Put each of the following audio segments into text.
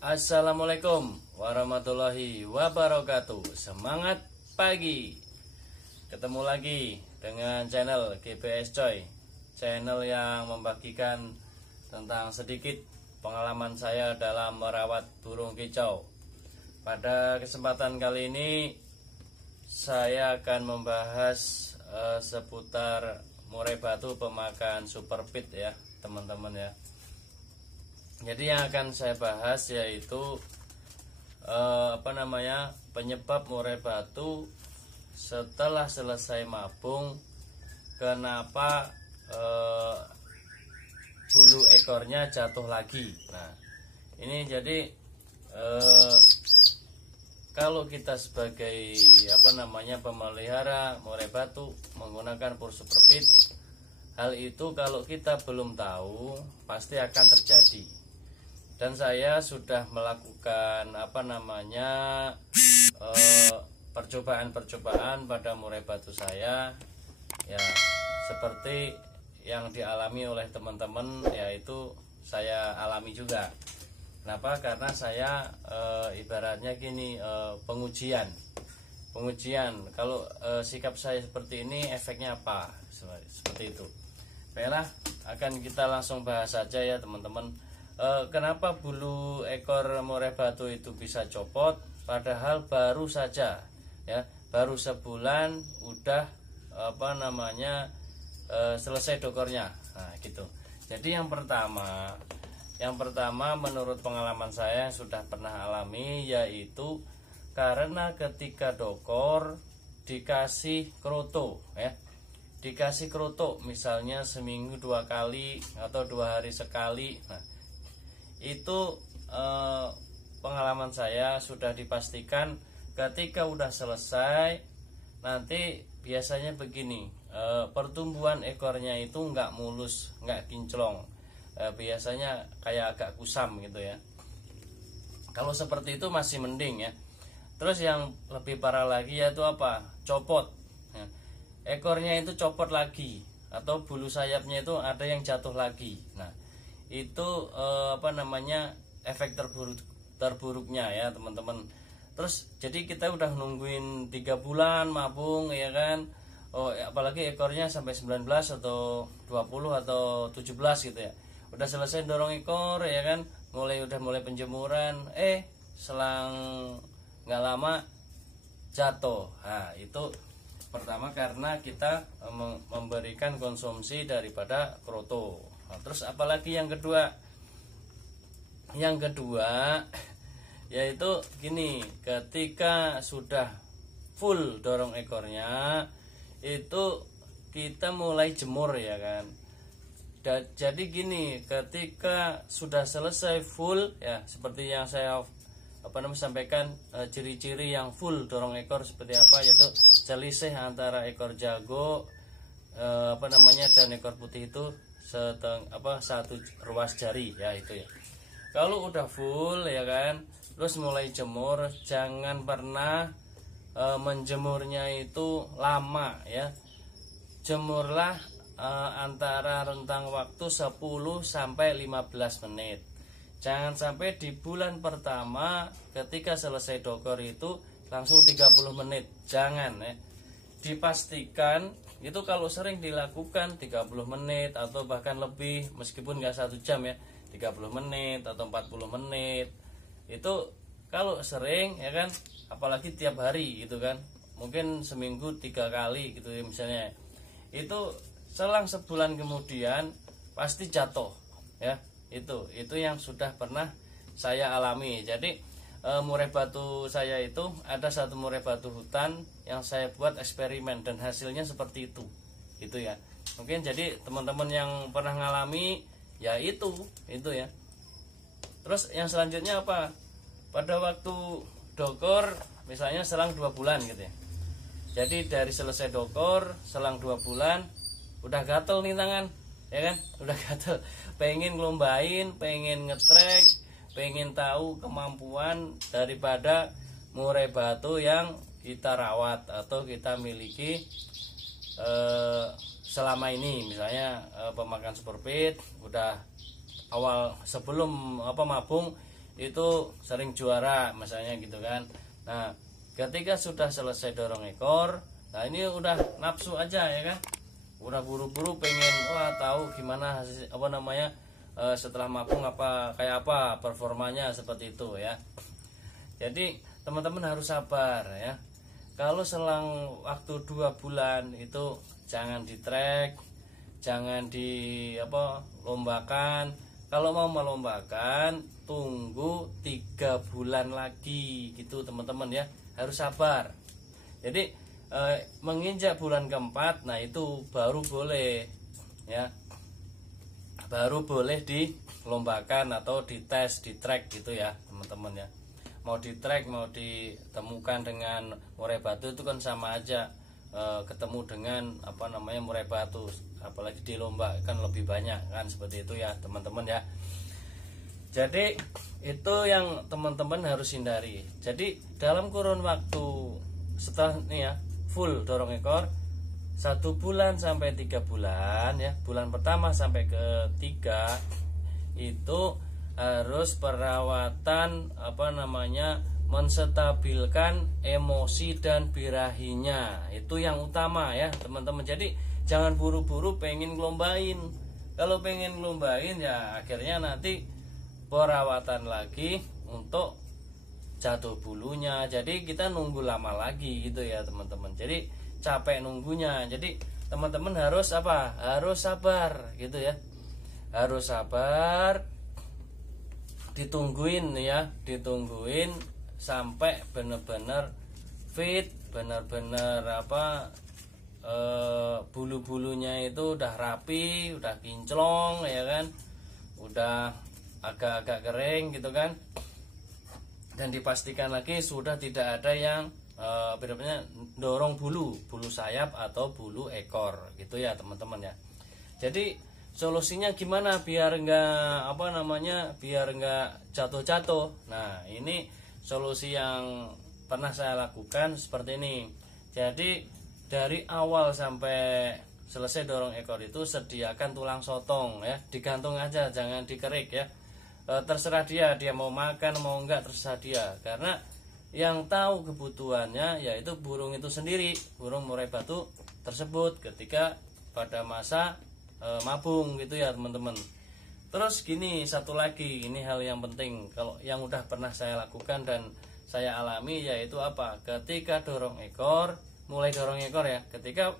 Assalamualaikum warahmatullahi wabarakatuh. Semangat pagi. Ketemu lagi dengan channel GPS Coy, channel yang membagikan tentang sedikit pengalaman saya dalam merawat burung kicau. Pada kesempatan kali ini saya akan membahas seputar murai batu pemakan super pit ya teman-teman ya. Jadi yang akan saya bahas yaitu penyebab murai batu setelah selesai mabung, kenapa bulu ekornya jatuh lagi. Nah, ini jadi kalau kita sebagai pemelihara murai batu menggunakan pur super pit, hal itu kalau kita belum tahu pasti akan terjadi. Dan saya sudah melakukan percobaan-percobaan pada murai batu saya ya, seperti yang dialami oleh teman-teman, yaitu saya alami juga. Kenapa? Karena saya ibaratnya gini, pengujian kalau sikap saya seperti ini efeknya apa, seperti itu. Baiklah, akan kita langsung bahas saja ya teman-teman. Kenapa bulu ekor murai batu itu bisa copot padahal baru saja ya, baru sebulan udah selesai dokornya. Nah gitu. Jadi yang pertama menurut pengalaman saya yang sudah pernah alami, yaitu karena ketika dokor dikasih kroto ya, dikasih kroto misalnya seminggu 2 kali atau 2 hari sekali. Nah itu pengalaman saya sudah dipastikan ketika udah selesai nanti biasanya begini, pertumbuhan ekornya itu nggak mulus, nggak kinclong, biasanya kayak agak kusam gitu ya. Kalau seperti itu masih mending ya. Terus yang lebih parah lagi yaitu copot ya. Ekornya itu copot lagi atau bulu sayapnya itu ada yang jatuh lagi. Nah itu efek terburuknya ya teman-teman. Terus jadi kita udah nungguin 3 bulan mabung ya kan, apalagi ekornya sampai 19 atau 20 atau 17 gitu ya, udah selesai dorong ekor ya kan, udah mulai penjemuran, selang nggak lama jatuh. Nah itu pertama karena kita memberikan konsumsi daripada kroto. Nah, terus apalagi yang kedua yaitu gini, ketika sudah full dorong ekornya itu kita mulai jemur ya kan. Jadi gini, ketika sudah selesai full ya, seperti yang saya sampaikan, ciri-ciri yang full dorong ekor seperti apa, yaitu selisih antara ekor jago dan ekor putih itu satu ruas jari ya, itu ya. Kalau udah full ya kan, terus mulai jemur, jangan pernah menjemurnya itu lama ya. Jemurlah antara rentang waktu 10 sampai 15 menit. Jangan sampai di bulan pertama ketika selesai dokor itu langsung 30 menit. Jangan ya. Dipastikan itu kalau sering dilakukan 30 menit atau bahkan lebih, meskipun nggak 1 jam ya, 30 menit atau 40 menit itu kalau sering ya kan, apalagi tiap hari gitu kan, mungkin seminggu 3 kali gitu ya misalnya, itu selang sebulan kemudian pasti jatuh ya. Itu yang sudah pernah saya alami. Jadi murai batu saya itu ada satu murai batu hutan yang saya buat eksperimen dan hasilnya seperti itu ya. Mungkin jadi teman-teman yang pernah ngalami ya itu ya. Terus yang selanjutnya pada waktu dokor misalnya selang 2 bulan gitu ya. Jadi dari selesai dokor selang 2 bulan udah gatel nih tangan ya kan, udah gatel, pengen ngelombain, pengen ngetrek, pengen tahu kemampuan daripada murai batu yang kita rawat atau kita miliki selama ini. Misalnya pemakan super pit udah awal sebelum mabung itu sering juara misalnya gitu kan. Nah ketika sudah selesai dorong ekor, nah ini udah nafsu aja ya kan, udah buru-buru pengen wah tahu gimana hasil, apa namanya setelah mapung apa kayak apa performanya seperti itu ya. Jadi teman-teman harus sabar ya. Kalau selang waktu 2 bulan itu jangan di track, jangan di lombakan. Kalau mau melombakan tunggu 3 bulan lagi gitu teman-teman ya, harus sabar. Jadi menginjak bulan keempat, nah itu baru boleh ya, baru boleh dilombakan atau dites di track gitu ya teman-teman ya. Mau di track mau ditemukan dengan murai batu itu kan sama aja, ketemu dengan murai batu, apalagi di lomba kan lebih banyak kan, seperti itu ya teman-teman ya. Jadi itu yang teman-teman harus hindari. Jadi dalam kurun waktu setelah ini ya full dorong ekor 1 bulan sampai 3 bulan ya, bulan pertama sampai ke 3 itu harus perawatan menstabilkan emosi dan birahinya, itu yang utama ya teman-teman. Jadi jangan buru-buru pengen ngelombain. Kalau pengen ngelombain ya akhirnya nanti perawatan lagi untuk jatuh bulunya, jadi kita nunggu lama lagi gitu ya teman-teman. Jadi capek nunggunya. Jadi teman-teman harus harus sabar gitu ya, harus sabar, ditungguin ya, ditungguin sampai benar-benar fit, benar-benar bulu-bulunya itu udah rapi, udah kinclong ya kan, udah agak-agak kering gitu kan, dan dipastikan lagi sudah tidak ada yang benar-benar dorong bulu sayap atau bulu ekor gitu ya teman-teman ya. Jadi solusinya gimana biar enggak biar enggak jatuh-jatuh. Nah ini solusi yang pernah saya lakukan seperti ini. Jadi dari awal sampai selesai dorong ekor itu sediakan tulang sotong ya, digantung aja, jangan dikerik ya. Terserah dia mau makan mau enggak, terserah dia, karena yang tahu kebutuhannya yaitu burung itu sendiri, burung murai batu tersebut ketika pada masa mabung gitu ya teman-teman. Terus gini, satu lagi, ini hal yang penting kalau yang udah pernah saya lakukan dan saya alami, yaitu ketika dorong ekor, mulai dorong ekor ya, ketika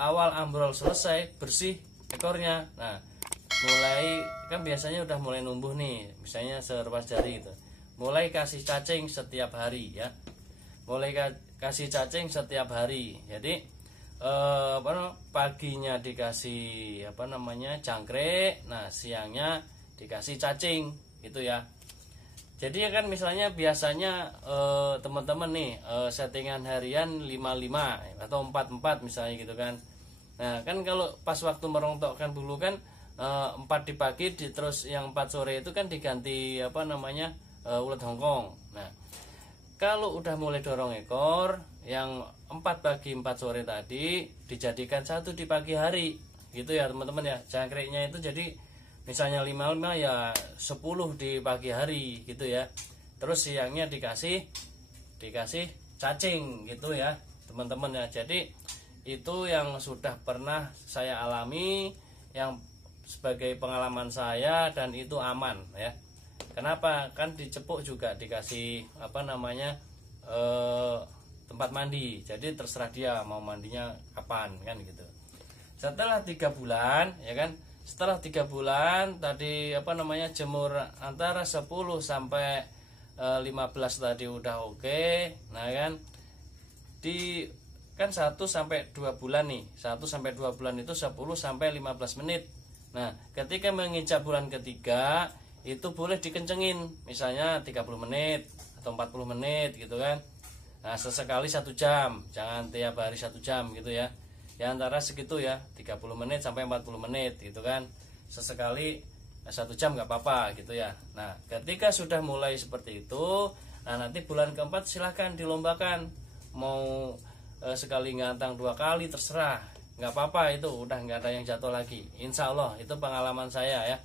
awal ambrol selesai, bersih ekornya. Nah mulai kan biasanya udah mulai numbuh nih, misalnya seruas jari gitu, mulai kasih cacing setiap hari ya, mulai kasih cacing setiap hari. Jadi paginya dikasih jangkrik, nah siangnya dikasih cacing gitu ya. Jadi kan misalnya biasanya teman-teman nih settingan harian 55 atau 44 misalnya gitu kan. Nah kan kalau pas waktu merontokkan bulu kan 4 di pagi terus yang 4 sore itu kan diganti ulet Hongkong. Nah kalau udah mulai dorong ekor, yang 4 pagi 4 sore tadi dijadikan 1 di pagi hari gitu ya teman-teman ya. Jangkriknya itu jadi misalnya 55 ya 10 di pagi hari gitu ya. Terus siangnya dikasih cacing gitu ya teman-teman ya. Jadi itu yang sudah pernah saya alami, yang sebagai pengalaman saya, dan itu aman ya. Kenapa? Kan dicepuk juga dikasih tempat mandi. Jadi terserah dia mau mandinya kapan kan gitu. Setelah 3 bulan ya kan, setelah 3 bulan tadi jemur antara 10 sampai 15 tadi udah oke. Nah kan kan 1 sampai 2 bulan nih. 1 sampai 2 bulan itu 10 sampai 15 menit. Nah, ketika menginjak bulan ketiga itu boleh dikencengin, misalnya 30 menit atau 40 menit gitu kan. Nah sesekali 1 jam, jangan tiap hari 1 jam gitu ya. Ya antara segitu ya, 30 menit sampai 40 menit gitu kan. Sesekali 1 jam nggak apa-apa gitu ya. Nah ketika sudah mulai seperti itu, nah nanti bulan keempat silahkan dilombakan. Mau sekali ngantang 2 kali terserah, nggak apa-apa, itu udah nggak ada yang jatuh lagi. Insya Allah itu pengalaman saya ya,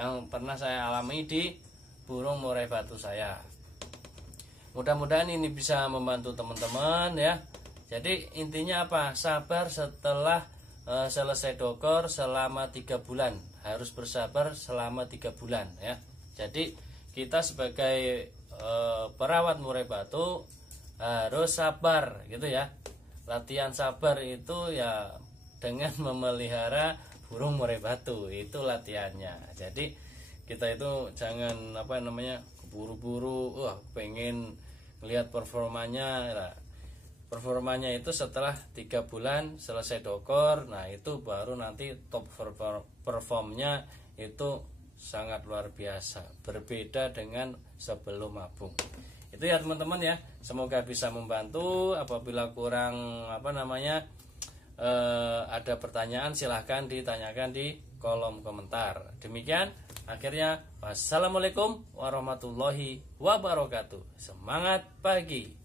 yang pernah saya alami di burung murai batu saya. Mudah-mudahan ini bisa membantu teman-teman ya. Jadi intinya apa? Sabar setelah selesai dokor selama 3 bulan. Harus bersabar selama 3 bulan ya. Jadi kita sebagai perawat murai batu harus sabar gitu ya. Latihan sabar itu ya dengan memelihara burung murai batu, itu latihannya. Jadi kita itu jangan buru-buru pengen lihat performanya. Nah, performanya itu setelah 3 bulan selesai dokor, nah itu baru nanti top performnya itu sangat luar biasa, berbeda dengan sebelum mabung. Itu ya teman-teman ya, semoga bisa membantu. Apabila kurang ada pertanyaan silahkan ditanyakan di kolom komentar. Demikian akhirnya, wassalamualaikum warahmatullahi wabarakatuh. Semangat pagi.